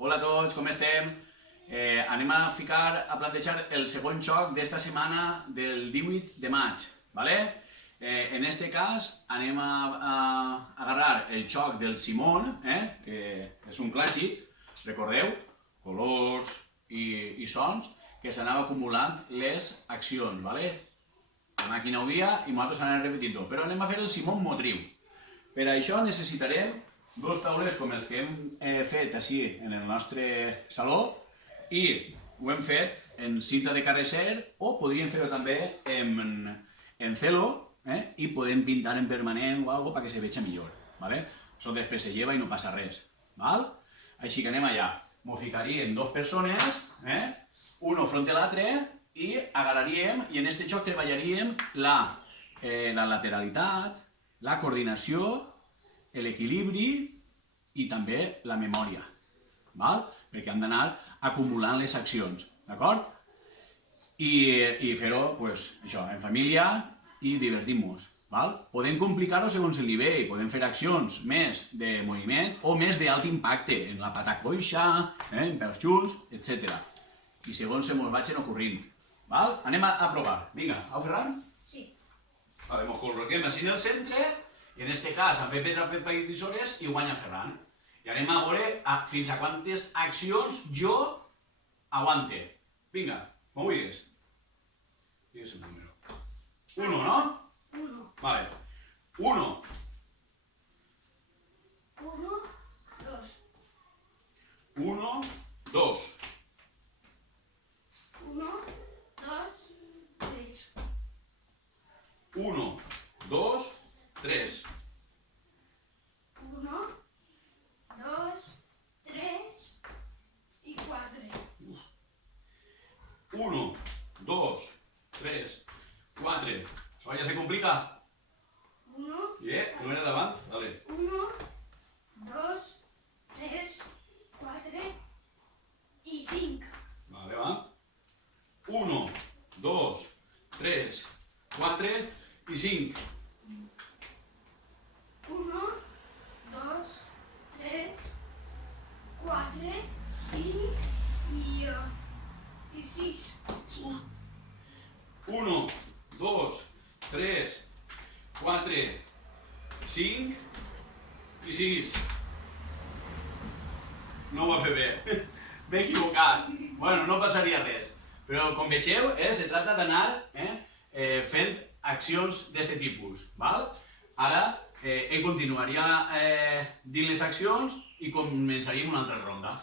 Hola a tots, com estem? Anem a plantejar el segon xoc d'esta setmana del 18 de maig, ¿vale? En este cas anem a agarrar el xoc del Simón, que és un clàssic, recordeu? Colors i sons, que s'anava acumulant les accions, ¿vale? La màquina ho dia i nosaltres anem repetint-ho, però anem a fer el Simón motriu. Per això necessitarem dos taules com els que hem fet així en el nostre saló i ho hem fet en cinta de carrecer o podríem fer-ho també en celo i podem pintar en permanent o alguna cosa perquè se veja millor. Això després se lleva i no passa res. Així que anem allà. M'ho ficaríem dues persones, uno front a l'altre i agarraríem i en aquest joc treballaríem la lateralitat, la coordinació, l'equilibri i també la memòria, perquè hem d'anar acumulant les accions, d'acord? I fer-ho en família i divertir-nos. Podem complicar-ho segons el nivell, podem fer accions més de moviment o més d'alt impacte, en la pata coixa, en peus junts, etc. I segons se mos vagin ocorrint. Anem a provar. Vinga, au Ferran? Sí. Ens col·loquem així en el centre i en aquest cas hem fet pedra, paper i tisores i guanya Ferran. I anem a veure fins a quantes accions jo aguante. Vinga, com vulguis. Digues el número. 1, no? 1. Vale. 1. 1, 2. 1, 2. 1, 2, 3. 1, 2, 3. 1, 2, 3 i 4. 1, 2, 3, 4. Això ja se complica. 1, Número davant. Dale. 1, 2, 3, 4 i 5. Vale, va. 1, 2, 3, 4 i 5. 1, 2, 3, 4, 5 i 6. 1, 2, 3, 4, 5 i 6. No ho va fer bé. M'he equivocat. Bueno, no passaria res. Però com vegeu, se tracta d'anar fent accions d'aquest tipus. Ara continuaria dint les accions i començaríem una altra ronda.